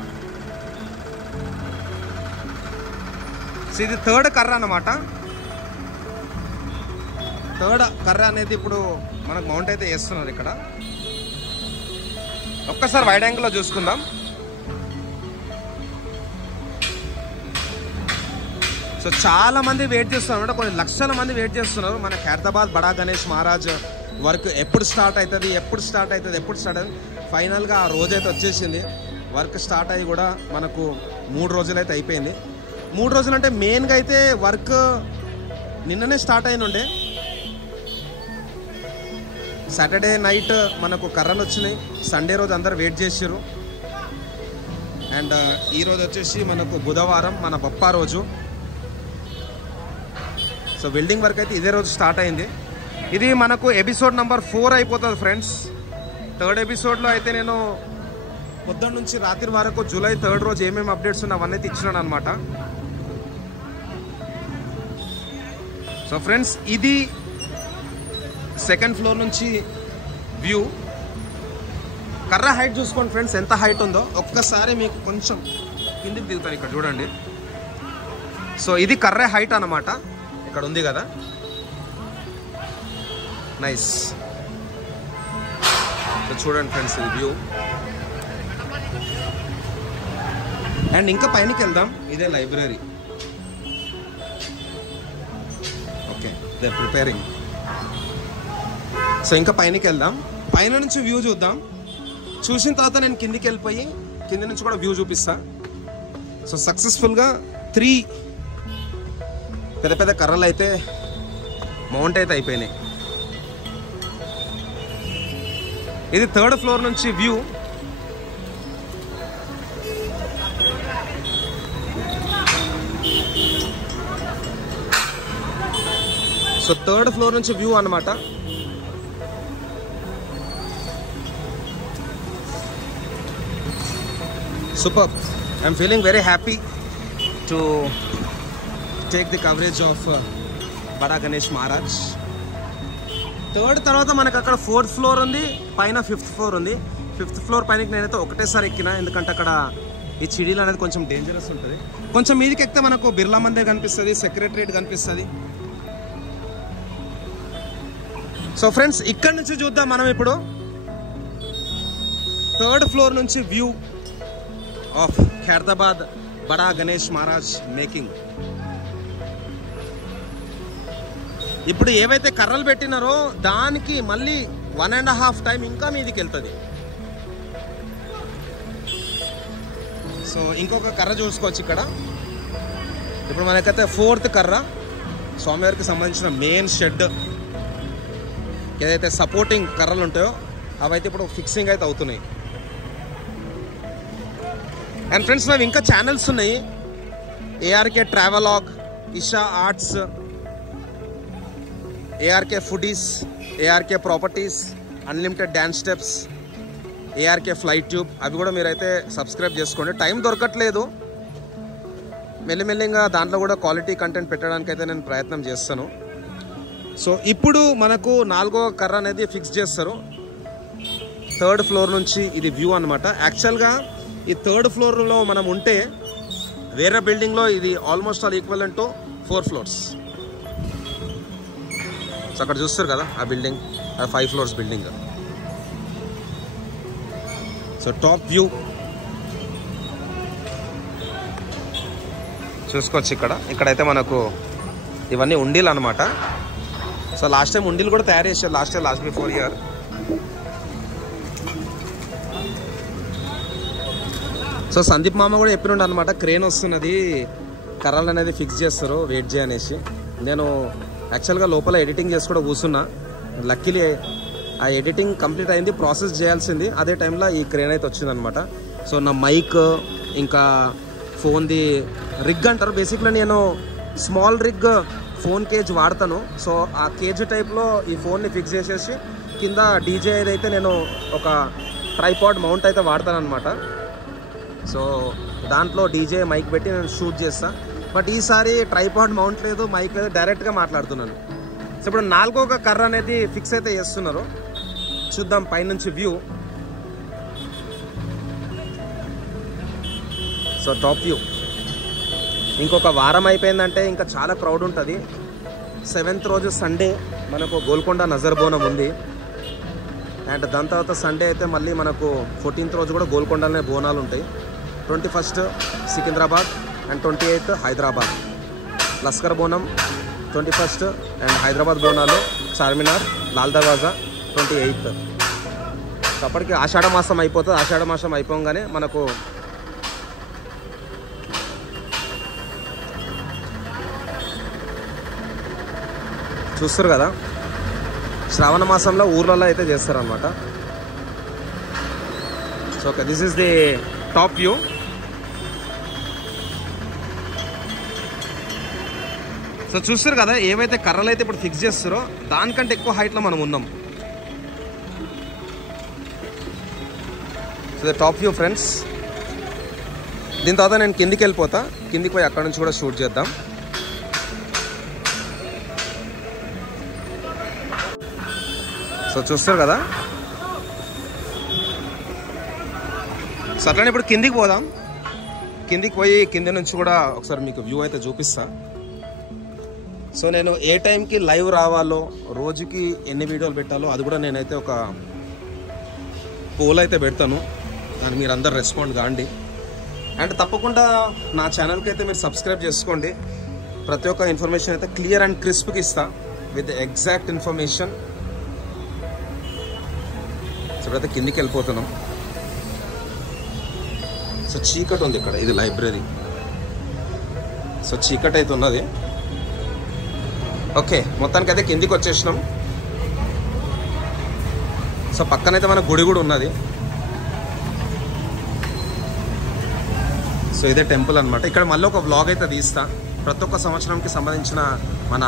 సో ఇది థర్డ్ కర్ర అన్నమాట. థర్డ్ కర్ర అనేది ఇప్పుడు మనకు మౌంట్ అయితే చేస్తున్నారు ఇక్కడ. ఒక్కసారి వైడ్ యాంగిల్లో చూసుకుందాం. సో చాలా మంది వెయిట్ చేస్తున్నారు అనమాట, కొన్ని లక్షల మంది వెయిట్ చేస్తున్నారు. మన ఖైరతాబాద్ బడా గణేష్ మహారాజ్ వర్క్ ఎప్పుడు స్టార్ట్ అవుతుంది. ఫైనల్గా ఆ రోజైతే వచ్చేసింది. వర్క్ స్టార్ట్ అయ్యి కూడా మనకు 3 రోజులైతే అయిపోయింది. 3 రోజులు అంటే మెయిన్గా అయితే వర్క్ నిన్ననే స్టార్ట్ అయినుండే. సాటర్డే నైట్ మనకు కర్రలు వచ్చినాయి. సండే రోజు అందరు వెయిట్ చేసారు. అండ్ ఈరోజు వచ్చేసి మనకు బుధవారం, మన బప్పా రోజు. సో వెల్డింగ్ వర్క్ అయితే ఇదే రోజు స్టార్ట్ అయింది. ఇది మనకు ఎపిసోడ్ నెంబర్ 4 అయిపోతుంది ఫ్రెండ్స్. థర్డ్ ఎపిసోడ్లో అయితే నేను పొద్దున్న నుంచి రాత్రి వరకు జూలై 3 రోజు ఏమేమి అప్డేట్స్ ఉన్నాయి అవన్నీ ఇచ్చినాను అనమాట. సో ఫ్రెండ్స్ ఇది సెకండ్ ఫ్లోర్ నుంచి వ్యూ. కర్ర హైట్ చూసుకోండి ఫ్రెండ్స్, ఎంత హైట్ ఉందో. ఒక్కసారి మీకు కొంచెం కిందికి దిగుతాను, ఇక్కడ చూడండి. సో ఇది కర్ర హైట్ అన్నమాట, ఇక్కడ ఉంది కదా. నైస్. సో చూడండి ఫ్రెండ్స్ ఇది వ్యూ. అండ్ ఇంకా పైనకి వెళ్దాం. ఇదే library. Okay, they preparing. So ఇంకా పైనకి వెళ్దాం. పైన నుంచి వ్యూ చూద్దాం. చూసిన తర్వాత నేను కిందికి వెళ్ళిపోయి కింది నుంచి కూడా వ్యూ చూపిస్తా. సో సక్సెస్ఫుల్గా 3 పెద్ద పెద్ద కర్రలు అయితే మౌంట్ అయితే అయిపోయినాయి. ఇది థర్డ్ ఫ్లోర్ నుంచి వ్యూ. సో థర్డ్ ఫ్లోర్ నుంచి వ్యూ అన్నమాట. Superb. I'm feeling very happy to take the coverage of Bada Ganesh Maharaj. Third తర్వాత మనకు అక్కడ 4th ఫ్లోర్ ఉంది, పైన 5th ఫ్లోర్ ఉంది. 5th ఫ్లోర్ పైనకి నేనైతే ఒకటేసారి ఎక్కినా, ఎందుకంటే అక్కడ ఈ చిడీలు అనేది కొంచెం డేంజరస్ ఉంటుంది. కొంచెం మీదికి ఎక్కితే మనకు బిర్లా మందిర్ కనిపిస్తుంది, సెక్రటరియట్ కనిపిస్తుంది. సో ఫ్రెండ్స్ ఇక్కడ నుంచి చూద్దాం మనం ఇప్పుడు. థర్డ్ ఫ్లోర్ నుంచి view of Khairatabad Bada Ganesh Maharaj making. ఇప్పుడు ఏవైతే కర్రలు పెట్టినారో దానికి మళ్ళీ 1.5 టైం ఇంకా మీదికి వెళ్తుంది. సో ఇంకొక కర్ర చూసుకోవచ్చు ఇక్కడ. ఇప్పుడు మనకైతే 4th కర్ర, స్వామివారికి సంబంధించిన మెయిన్ షెడ్ ఏదైతే సపోర్టింగ్ కర్రలు ఉంటాయో అవైతే ఇప్పుడు ఫిక్సింగ్ అయితే అవుతున్నాయి. అండ్ ఫ్రెండ్స్ నాకు ఇంకా ఛానల్స్ ఉన్నాయి. ARK travelogue, Isha arts, ARK foodies, ARK properties, unlimited dance steps, ARK flight tube. అవి కూడా మీరైతే సబ్స్క్రైబ్ చేసుకోండి. టైం దొరకట్లేదు, మెల్లిమెల్లిగా దాంట్లో కూడా క్వాలిటీ కంటెంట్ పెట్టడానికి అయితే నేను ప్రయత్నం చేస్తాను. సో ఇప్పుడు మనకు 4వ కర్ర అనేది ఫిక్స్ చేస్తారు. థర్డ్ ఫ్లోర్ నుంచి ఇది వ్యూ అనమాట. యాక్చువల్గా ఈ థర్డ్ ఫ్లోర్లో మనం ఉంటే వేరే బిల్డింగ్లో ఇది almost all equivalent to 4 floors. So అక్కడ చూస్తారు కదా ఆ building, 5 floors building. So top view చూసుకోవచ్చు. ఇక్కడైతే మనకు ఇవన్నీ ఉండీలు అనమాట. సో లాస్ట్ టైం ఉండీలు కూడా తయారు చేశారు, last before year. So Sandeep మామ కూడా చెప్పినుండ అనమాట, క్రేన్ వస్తున్నది, కర్రలు అనేది ఫిక్స్ చేస్తారు, వెయిట్ చేయనేసి. నేను యాక్చువల్గా లోపల ఎడిటింగ్ చేసి కూడా కూర్చున్నా. లక్కీలీ ఆ ఎడిటింగ్ కంప్లీట్ అయింది, ప్రాసెస్ చేయాల్సింది. అదే టైంలో ఈ క్రేన్ అయితే వచ్చిందనమాట. సో నా మైక్ ఇంకా ఫోన్ది రిగ్ అంటారు. బేసిక్గా నేను స్మాల్ రిగ్ ఫోన్ కేజ్ వాడతాను. సో ఆ కేజ్ టైప్లో ఈ ఫోన్ని ఫిక్స్ చేసేసి కింద డీజే ఏదైతే నేను ఒక ట్రైపాడ్ మౌంట్ అయితే వాడతాను అనమాట. సో దాంట్లో డీజే మైక్ పెట్టి నేను షూట్ చేస్తా. బట్ ఈసారి ట్రైపాడ్ మౌంట్ లేదు, మైక్ లేదు, డైరెక్ట్గా మాట్లాడుతున్నాను. సో ఇప్పుడు 4వ కర్ర అనేది ఫిక్స్ అయితే చేస్తున్నారు. చూద్దాం పైనుంచి వ్యూ. సో టాప్ వ్యూ ఇంకొక వారం అయిపోయిందంటే ఇంకా చాలా క్రౌడ్ ఉంటుంది. 7th రోజు సండే మనకు గోల్కొండ నజర్ బోనం ఉంది. అండ్ దాని తర్వాత సండే అయితే మళ్ళీ మనకు 14th రోజు కూడా గోల్కొండలోనే బోనాలు ఉంటాయి. 21st Secunderabad and 28th Hyderabad. Lashkar బోనం 21st అండ్ హైదరాబాద్ బోనాలు చార్మినార్, లాల్ దర్వాజా 28th. అప్పటికి ఆషాఢ మాసం అయిపోతుంది. ఆషాఢ మాసం అయిపోగానే మనకు చూస్తారు కదా, శ్రావణ మాసంలో ఊర్లలో అయితే చేస్తారనమాట. So okay, this is the top view. So చూస్తారు కదా, ఏవైతే కర్రలు అయితే ఇప్పుడు ఫిక్స్ చేస్తారో దానికంటే ఎక్కువ హైట్లో మనం ఉన్నాం. So the top view friends. దీని తర్వాత నేను కిందికి వెళ్ళిపోతా. కిందికి పోయి అక్కడ నుంచి కూడా షూట్ చేద్దాం. సో చూస్తారు కదా. సో అట్లనే ఇప్పుడు కిందికి పోదాం. కిందికి పోయి కింది నుంచి కూడా ఒకసారి మీకు వ్యూ అయితే చూపిస్తా. సో నేను ఏ టైంకి లైవ్ రావాలో, రోజుకి ఎన్ని వీడియోలు పెట్టాలో అది కూడా నేనైతే ఒక పోల్ అయితే పెడతాను. దాన్ని మీరు అందరు రెస్పాండ్ కాండి. అండ్ తప్పకుండా నా ఛానల్కి అయితే మీరు సబ్స్క్రైబ్ చేసుకోండి. ప్రతి ఒక్క ఇన్ఫర్మేషన్ అయితే క్లియర్ అండ్ క్రిస్ప్గా ఇస్తా విత్ ఎగ్జాక్ట్ ఇన్ఫర్మేషన్. సో ఇప్పుడైతే కిందికి వెళ్ళిపోతున్నాం. సో చీకటి ఉంది ఇక్కడ, ఇది లైబ్రరీ. సో చీకటి అయితే ఉన్నది. ఓకే, మొత్తానికైతే కిందికి వచ్చేసినాం. సో పక్కనైతే మన గుడి కూడా ఉన్నది. సో ఇదే టెంపుల్ అనమాట. ఇక్కడ మళ్ళీ ఒక వ్లాగ్ అయితే తీస్తా. ప్రతి ఒక్క సంవత్సరంకి సంబంధించిన మన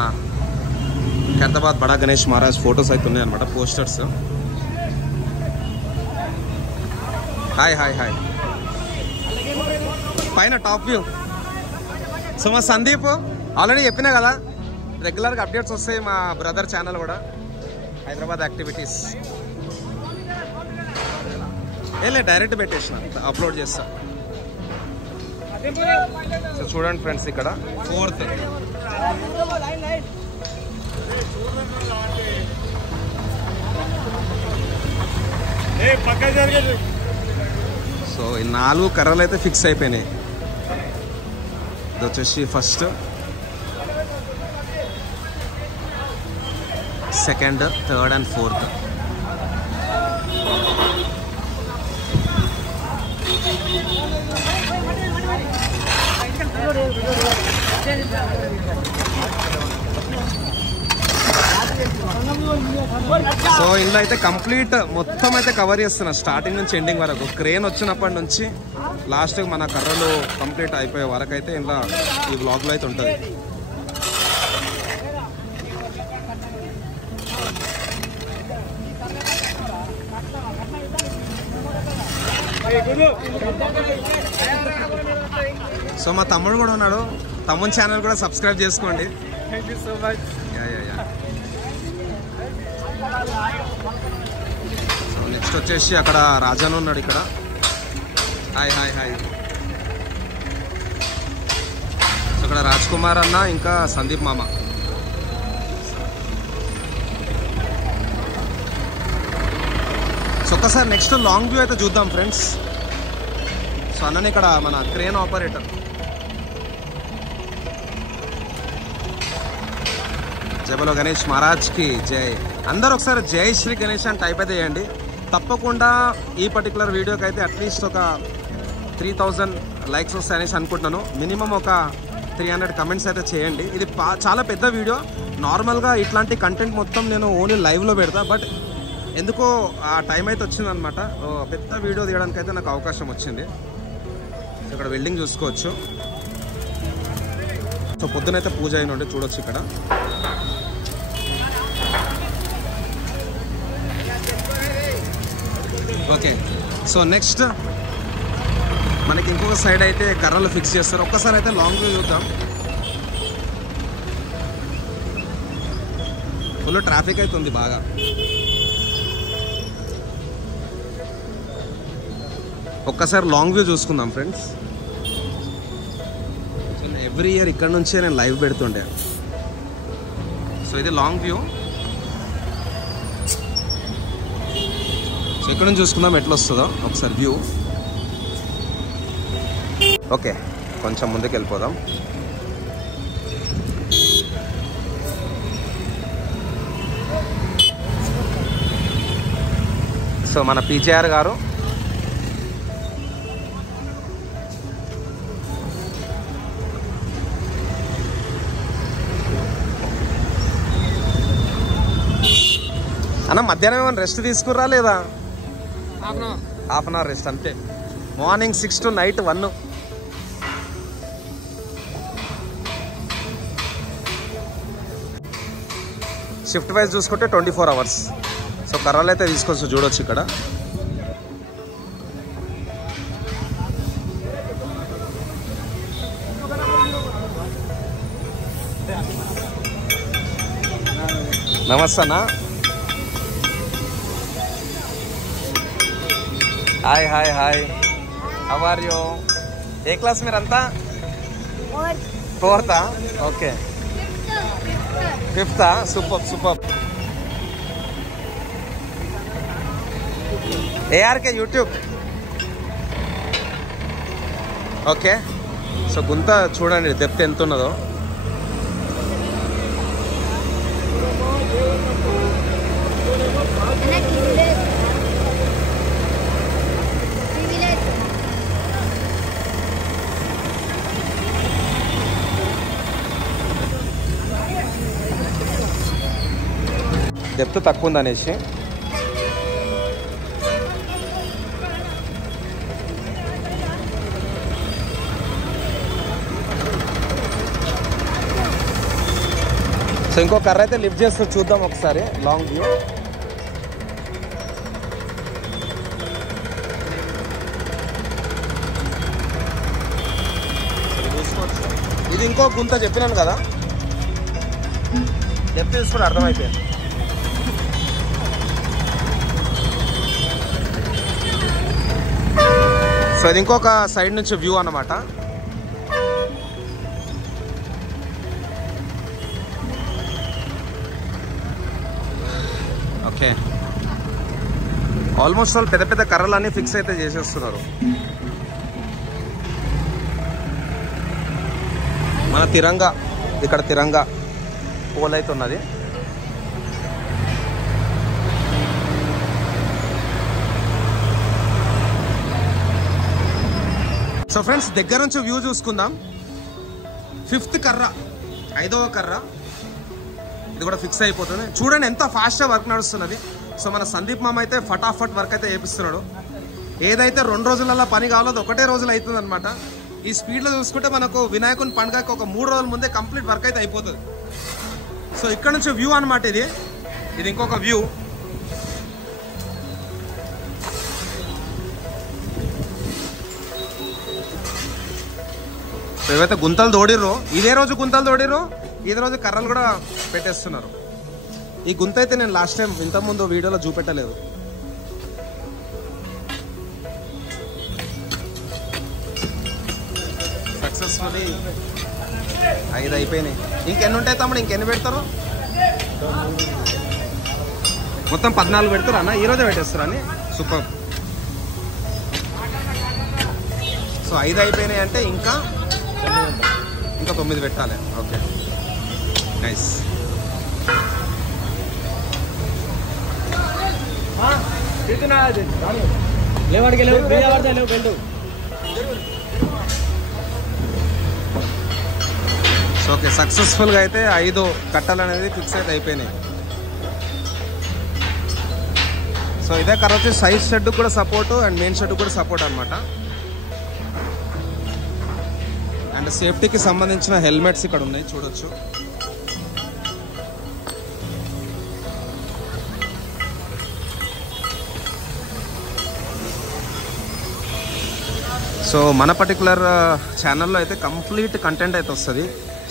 ఖైరతాబాద్ బడా గణేష్ మహారాజ్ ఫొటోస్ అయితే ఉన్నాయి అనమాట, పోస్టర్స్. Hi hi hi. పైన టాప్ వ్యూ. సో మా సందీప్ ఆల్రెడీ చెప్పినా కదా, రెగ్యులర్గా అప్డేట్స్ వస్తాయి మా బ్రదర్ ఛానల్ కూడా, హైదరాబాద్ యాక్టివిటీస్. ఏలే డైరెక్ట్ పెట్టేసిన, అప్లోడ్ చేస్తా. సో చూడండి ఫ్రెండ్స్, ఇక్కడ 4th. సో ఈ 4 కర్రలు అయితే ఫిక్స్ అయిపోయినాయి. ఇది వచ్చేసి first, second, third and fourth. So ఇందులో అయితే కంప్లీట్ మొత్తం అయితే కవర్ చేస్తున్నా, స్టార్టింగ్ నుంచి ఎండింగ్ వరకు. క్రేన్ వచ్చినప్పటి నుంచి లాస్ట్ మన కర్రలు కంప్లీట్ అయిపోయే వరకు అయితే ఇందులో ఈ బ్లాగ్లో అయితే ఉంటుంది. సో మా తమ్ముడు కూడా ఉన్నాడు, తమ్ముని ఛానల్ కూడా సబ్స్క్రైబ్ చేసుకోండి. Thank you so much. So next వచ్చేసి అక్కడ రాజాను ఉన్నాడు ఇక్కడ. Hi hi hi. సో ఇక్కడ రాజ్ కుమార్ అన్న, ఇంకా సందీప్ మామ. సో ఒకసారి నెక్స్ట్ లాంగ్ వ్యూ అయితే చూద్దాం ఫ్రెండ్స్. సో అన్నని ఇక్కడ మన క్రేన్ ఆపరేటర్. జై బలో గణేష్ మహారాజ్కి జై. అందరూ ఒకసారి జై శ్రీ గణేష్ అని టైప్ అయితే చేయండి. తప్పకుండా ఈ పర్టికులర్ వీడియోకి అయితే అట్లీస్ట్ ఒక 3000 లైక్స్ వస్తాయనేసి అనుకుంటున్నాను. మినిమం ఒక 300 కమెంట్స్ అయితే చేయండి. ఇది చాలా పెద్ద వీడియో. నార్మల్గా ఇట్లాంటి కంటెంట్ మొత్తం నేను ఓన్లీ లైవ్లో పెడతా, బట్ ఎందుకో ఆ టైం అయితే వచ్చిందనమాట. పెద్ద వీడియో తీయడానికి అయితే నాకు అవకాశం వచ్చింది. ఇక్కడ వెల్డింగ్ చూసుకోవచ్చు. సో పొద్దునైతే పూజ అయినండి, చూడొచ్చు ఇక్కడ. ఓకే, సో నెక్స్ట్ మనకి ఇంకొక సైడ్ అయితే కర్రలు ఫిక్స్ చేస్తారు. ఒక్కసారి అయితే లాంగ్ వ్యూ చూద్దాం. ఫుల్ ట్రాఫిక్ అయితే ఉంది బాగా. ఒక్కసారి లాంగ్ వ్యూ చూసుకుందాం ఫ్రెండ్స్. ఎవ్రీ ఇయర్ ఇక్కడ నుంచే నేను లైవ్ పెడుతుండే. సో ఇది లాంగ్ వ్యూ. సో ఇక్కడ నుంచి చూసుకుందాం ఎట్లా వస్తుందో ఒకసారి వ్యూ. ఓకే, కొంచెం ముందుకు వెళ్ళిపోదాం. సో మన పీజేఆర్ గారు అన్న మధ్యాహ్నం ఏమైనా రెస్ట్ తీసుకురా లేదా? హాఫ్ అన్ అవర్ రెస్ట్ అంతే. Morning 6 to night 1. Shift wise చూసుకుంటే 24 hours. సో కర్రలు అయితే తీసుకొచ్చి చూడొచ్చు ఇక్కడ. నమస్తే అన్న. Hi hi hi, how are you? ఏ క్లాస్ మీరంతా? 4th. Okay, 5th. Super super. ARK YouTube. Okay, so గుంత చూడండి డెప్త్ ఎంత ఉన్నదో. డెప్త్ తక్కువ ఉందనేసి సో ఇంకో కర్ర అయితే లిఫ్ట్ చేస్తూ చూద్దాం ఒకసారి లాంగ్ వ్యూ. ఇది ఇంకో గుంత చెప్పినాను కదా, డెప్త్ తీసుకుంటే అర్థమైపోయింది. సో ఇది ఇంకొక సైడ్ నుంచి వ్యూ అన్నమాట. ఓకే, ఆల్మోస్ట్ వాళ్ళు పెద్ద పెద్ద కర్రలన్నీ ఫిక్స్ అయితే చేసేస్తున్నారు. మన తిరంగా, ఇక్కడ తిరంగా పోల్ అయితే ఉన్నది. సో ఫ్రెండ్స్ దగ్గర నుంచి వ్యూ చూసుకుందాం. 5th కర్ర, 5వ కర్ర, ఇది కూడా ఫిక్స్ అయిపోతుంది. చూడండి ఎంత ఫాస్ట్గా వర్క్ నడుస్తున్నది. సో మన సందీప్ మామ అయితే ఫటాఫట్ వర్క్ అయితే చేపిస్తున్నాడు. ఏదైతే 2 రోజులలో పని కావాలో అది ఒకటే రోజులు అవుతుంది అనమాట. ఈ స్పీడ్లో చూసుకుంటే మనకు వినాయకుని పండుగకి ఒక 3 రోజుల ముందే కంప్లీట్ వర్క్ అయితే అయిపోతుంది. సో ఇక్కడ నుంచి వ్యూ అనమాట. ఇది ఇంకొక వ్యూ. ఏవైతే గుంతలు తోడిర్రో ఇదే రోజు గుంతలు తోడిర్రో ఇదే రోజు కర్రలు కూడా పెట్టేస్తున్నారు. ఈ గుంత అయితే నేను లాస్ట్ టైం ఇంతకుముందు వీడియోలో చూపెట్టలేదు. సక్సెస్ఫుల్లీ 5 అయిపోయినాయి. ఇంకెన్ని ఉంటాయి తమ్ముడు? ఇంకెన్ని పెడతారు? మొత్తం 14 పెడతారు అన్న. ఈరోజే పెట్టేస్తారు అని. సూపర్. సో 5 అయిపోయినాయి అంటే ఇంకా 9 పెట్టాలి. Okay, nice. సో ఓకే, సక్సెస్ఫుల్గా అయితే 5 కట్టలు అనేది ఫిక్స్ అయితే అయిపోయినాయి. సో ఇదే కర్ర వచ్చి సైడ్ షెడ్ కూడా సపోర్టు అండ్ మెయిన్ షెడ్ కూడా సపోర్ట్ అనమాట. అండ్ సేఫ్టీకి సంబంధించిన హెల్మెట్స్ ఇక్కడ ఉన్నాయి చూడొచ్చు. సో మన పర్టికులర్ ఛానల్లో అయితే కంప్లీట్ కంటెంట్ అయితే వస్తుంది.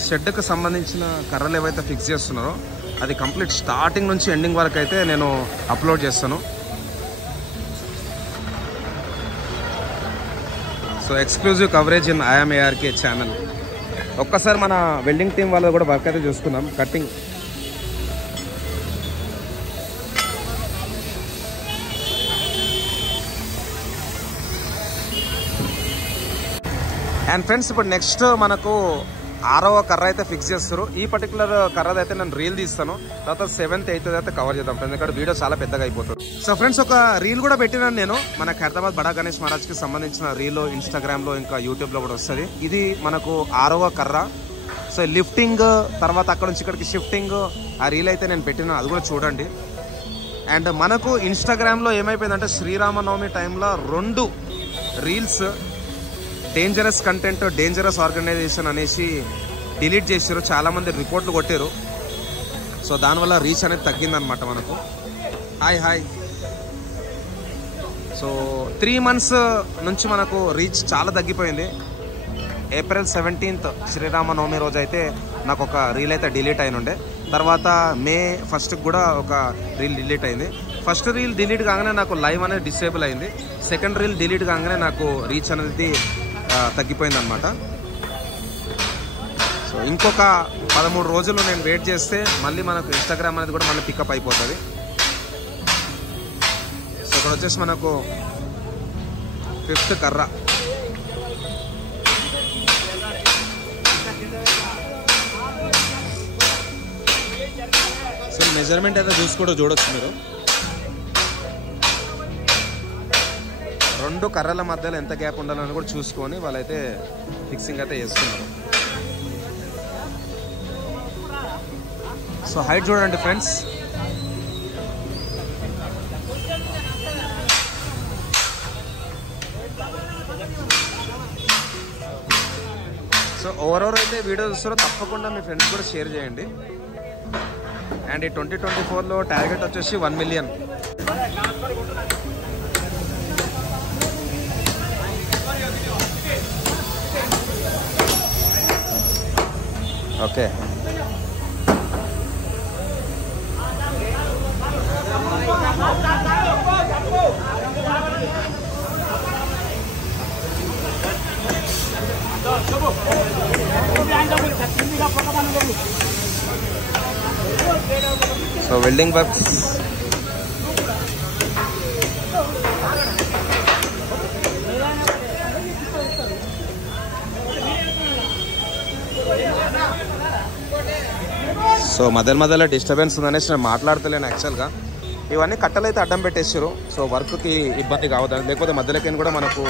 షెడ్కి సంబంధించిన కర్రలు ఏవైతే ఫిక్స్ చేస్తున్నారో అది కంప్లీట్ స్టార్టింగ్ నుంచి ఎండింగ్ వరకు అయితే నేను అప్లోడ్ చేస్తాను. So exclusive coverage in I'm ARK channel. ఒక్కసారి మన వెల్డింగ్ టీం వాళ్ళు కూడా వర్క్ అయితే చూసుకుందాం. కటింగ్ అండ్ ఫ్రెండ్స్, ఇప్పుడు నెక్స్ట్ మనకు 6వ కర్ర అయితే ఫిక్స్ చేస్తారు. ఈ పర్టికులర్ కర్రది అయితే నేను రీల్ తీస్తాను, తర్వాత 7th 8th అయితే కవర్ చేద్దాం, ఎందుకంటే వీడియో చాలా పెద్దగా అయిపోతుంది. సో ఫ్రెండ్స్, ఒక రీల్ కూడా పెట్టినాను నేను, మన హైదరాబాద్ బడా గణేష్ మహారాజ్కి సంబంధించిన రీల్ ఇన్స్టాగ్రామ్లో ఇంకా యూట్యూబ్లో కూడా వస్తుంది. ఇది మనకు 6వ కర్ర. సో లిఫ్టింగ్ తర్వాత అక్కడ నుంచి ఇక్కడికి షిఫ్టింగ్, ఆ రీల్ అయితే నేను పెట్టినా, అది కూడా చూడండి. అండ్ మనకు ఇన్స్టాగ్రామ్లో ఏమైపోయిందంటే శ్రీరామనవమి టైంలో 2 reels dangerous content, dangerous organisation అనేసి డిలీట్ చేసారు. చాలామంది రిపోర్ట్లు కొట్టారు. సో దానివల్ల రీచ్ అనేది తగ్గిందనమాట మనకు. హాయ్. సో 3 months నుంచి మనకు రీచ్ చాలా తగ్గిపోయింది. April 17th శ్రీరామనవమి రోజు అయితే నాకు ఒక రీల్ అయితే డిలీట్ అయినుండే. తర్వాత May 1st కూడా ఒక రీల్ డిలీట్ అయింది. ఫస్ట్ రీల్ డిలీట్ కాగానే నాకు లైవ్ అనేది డిసేబుల్ అయింది. సెకండ్ రీల్ డిలీట్ కాగానే నాకు రీచ్ అనేది తగ్గిపోయింది అనమాట. సో ఇంకొక 13 రోజులు నేను వెయిట్ చేస్తే మళ్ళీ మనకు ఇన్స్టాగ్రామ్ అనేది కూడా మళ్ళీ పికప్ అయిపోతుంది. సో ఇక్కడ వచ్చేసి మనకు 5th కర్ర. సో మెజర్మెంట్ అయితే చూడొచ్చు మీరు. 2 కర్రల మధ్యలో ఎంత గ్యాప్ ఉండాలని కూడా చూసుకొని వాళ్ళైతే ఫిక్సింగ్ అయితే చేస్తున్నారు. సో హైట్ చూడండి ఫ్రెండ్స్. సో ఓవరాల్ అయితే వీడియో చూస్తారో తప్పకుండా మీ ఫ్రెండ్స్ కూడా షేర్ చేయండి. అండ్ ఈ 2024లో టార్గెట్ వచ్చేసి 1 million. Okay, so welding works so మధ్యలో డిస్టర్బెన్స్ ఉందనేసి నేను మాట్లాడతలేను. యాక్చువల్గా ఇవన్నీ కట్టలు అయితే అడ్డం పెట్టేసారు. సో వర్క్కి ఇబ్బంది కావద్దని, లేకపోతే మధ్యలోకి కూడా మనకు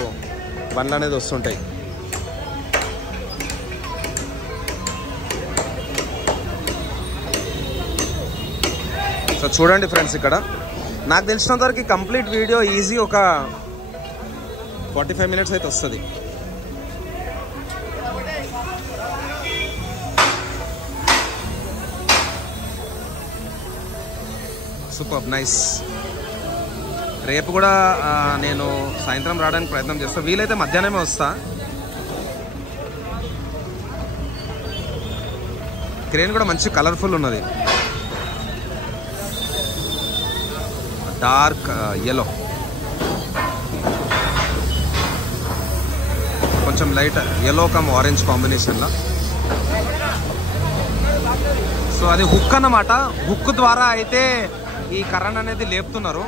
బండ్లు అనేది వస్తుంటాయి. సో చూడండి ఫ్రెండ్స్, ఇక్కడ నాకు తెలిసినంత వరకు కంప్లీట్ వీడియో ఈజీ ఒక 45 minutes అయితే వస్తుంది. Super nice. రేపు కూడా నేను సాయంత్రం రావడానికి ప్రయత్నం చేస్తాను, వీలైతే మధ్యాహ్నమే వస్తా. క్రేన్ కూడా మంచి కలర్ఫుల్ ఉన్నది, డార్క్ yellow, కొంచెం లైట్ yellow కమ్ ఆరెంజ్ కాంబినేషన్లో. సో అది హుక్ అన్నమాట. హుక్ ద్వారా అయితే ఈ కర్రన్ అనేది లేపుతున్నారు.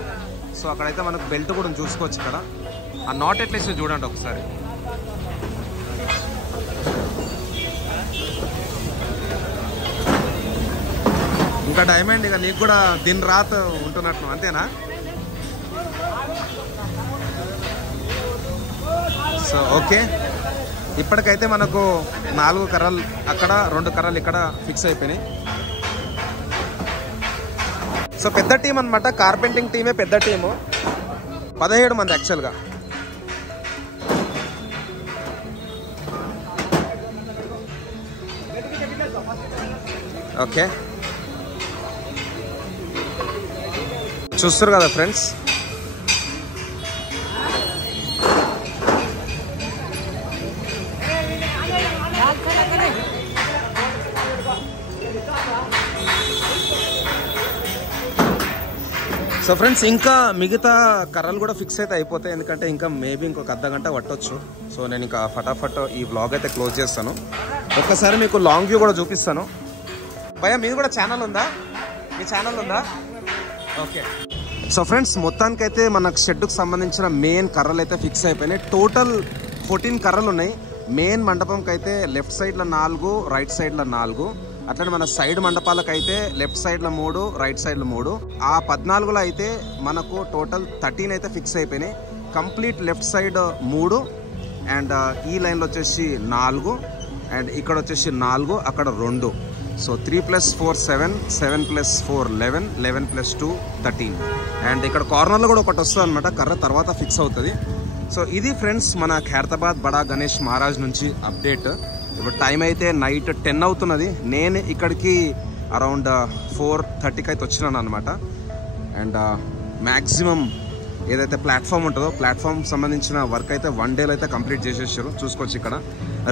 సో అక్కడైతే మనకు బెల్ట్ కూడా చూసుకోవచ్చు. ఇక్కడ ఆ నాట్ ఎట్లేసి చూడండి ఒకసారి. ఇంకా డైమండ్, ఇక నీకు కూడా దిన్ రాత్ ఉంటున్నట్లు అంతేనా? సో ఓకే, ఇప్పటికైతే మనకు 4 కర్రలు అక్కడ, 2 కర్రలు ఇక్కడ ఫిక్స్ అయిపోయినాయి. సో పెద్ద టీం అనమాట, కార్పెంటింగ్ టీమే పెద్ద టీము, 17 మంది యాక్చువల్గా. ఓకే, చూస్తారు కదా ఫ్రెండ్స్. సో ఫ్రెండ్స్, ఇంకా మిగతా కర్రలు కూడా ఫిక్స్ అయితే అయిపోతాయి, ఎందుకంటే ఇంకా మేబీ ఇంకొక అర్ధ గంట పట్టొచ్చు. సో నేను ఇంకా ఫటాఫట్ ఈ వ్లాగ్ అయితే క్లోజ్ చేస్తాను. ఒక్కసారి మీకు లాంగ్ వ్యూ కూడా చూపిస్తాను. భయ్యా మీది కూడా ఛానల్ ఉందా? మీ ఛానల్ ఉందా? ఓకే. సో ఫ్రెండ్స్, మొత్తానికైతే మనకు షెడ్కు సంబంధించిన మెయిన్ కర్రలు అయితే ఫిక్స్ అయిపోయినాయి. టోటల్ 14 కర్రలు ఉన్నాయి. మెయిన్ మండపంకి అయితే లెఫ్ట్ సైడ్లో 4, రైట్ సైడ్లో 4, అట్లనే మన సైడ్ మండపాలకు లెఫ్ట్ సైడ్లో 3, రైట్ సైడ్లో 3. ఆ 14లో అయితే మనకు టోటల్ 13 అయితే ఫిక్స్ అయిపోయినాయి. కంప్లీట్ లెఫ్ట్ సైడ్ 3 అండ్ ఈ లైన్లో వచ్చేసి 4 అండ్ ఇక్కడ వచ్చేసి 4, అక్కడ 2. సో 3 + 4 7, 7 + 4 11, 11 + 2 13 అండ్ ఇక్కడ కార్నర్లో కూడా ఒకటి వస్తుంది అనమాట కర్ర, తర్వాత ఫిక్స్ అవుతుంది. సో ఇది ఫ్రెండ్స్ మన ఖైరతాబాద్ బడా గణేష్ మహారాజ్ నుంచి అప్డేట్. ఇప్పుడు టైం అయితే నైట్ 10 అవుతున్నది. నేను ఇక్కడికి అరౌండ్ 4:30కి అయితే వచ్చినాను అనమాట. అండ్ మ్యాక్సిమం ఏదైతే ప్లాట్ఫామ్ ఉంటుందో ప్లాట్ఫామ్ సంబంధించిన వర్క్ అయితే 1 డేలో అయితే కంప్లీట్ చేసేసారు. చూసుకోవచ్చు ఇక్కడ.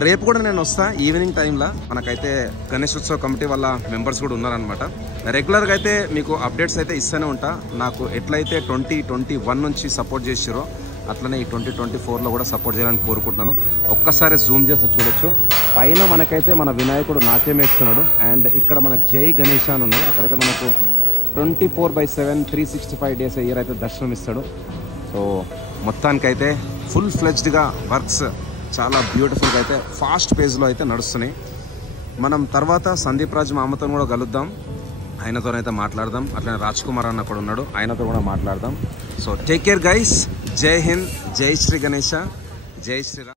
రేపు కూడా నేను వస్తా ఈవినింగ్ టైంలో. మనకైతే గణేష్ ఉత్సవ కమిటీ వాళ్ళ మెంబర్స్ కూడా ఉన్నారనమాట. రెగ్యులర్గా అయితే మీకు అప్డేట్స్ అయితే ఇస్తూనే ఉంటా. నాకు ఎట్లయితే 2021 నుంచి సపోర్ట్ చేసారో అట్లనే ఈ 2024లో కూడా సపోర్ట్ చేయాలని కోరుకుంటున్నాను. ఒక్కసారి జూమ్ చేసి చూడొచ్చు. పైన మనకైతే మన వినాయకుడు నాట్యం వేస్తున్నాడు అండ్ ఇక్కడ మనకు జై గణేష్ అని ఉన్నది. అక్కడైతే మనకు 24/7 365 డేస్ ఇయర్ అయితే దర్శనం ఇస్తాడు. సో మొత్తానికైతే ఫుల్ ఫ్లెడ్జ్డ్గా వర్క్స్ చాలా బ్యూటిఫుల్గా అయితే ఫాస్ట్ పేజ్లో అయితే నడుస్తున్నాయి. మనం తర్వాత సందీప్ రాజ్ మామతో కూడా కలుద్దాం, ఆయనతోనైతే మాట్లాడదాం. అట్లనే రాజ్ కుమార్ అన్న కూడా ఉన్నాడు, ఆయనతో కూడా మాట్లాడదాం. So take care guys. జై హింద్, జై శ్రీ గణేష, జై శ్రీరామ్.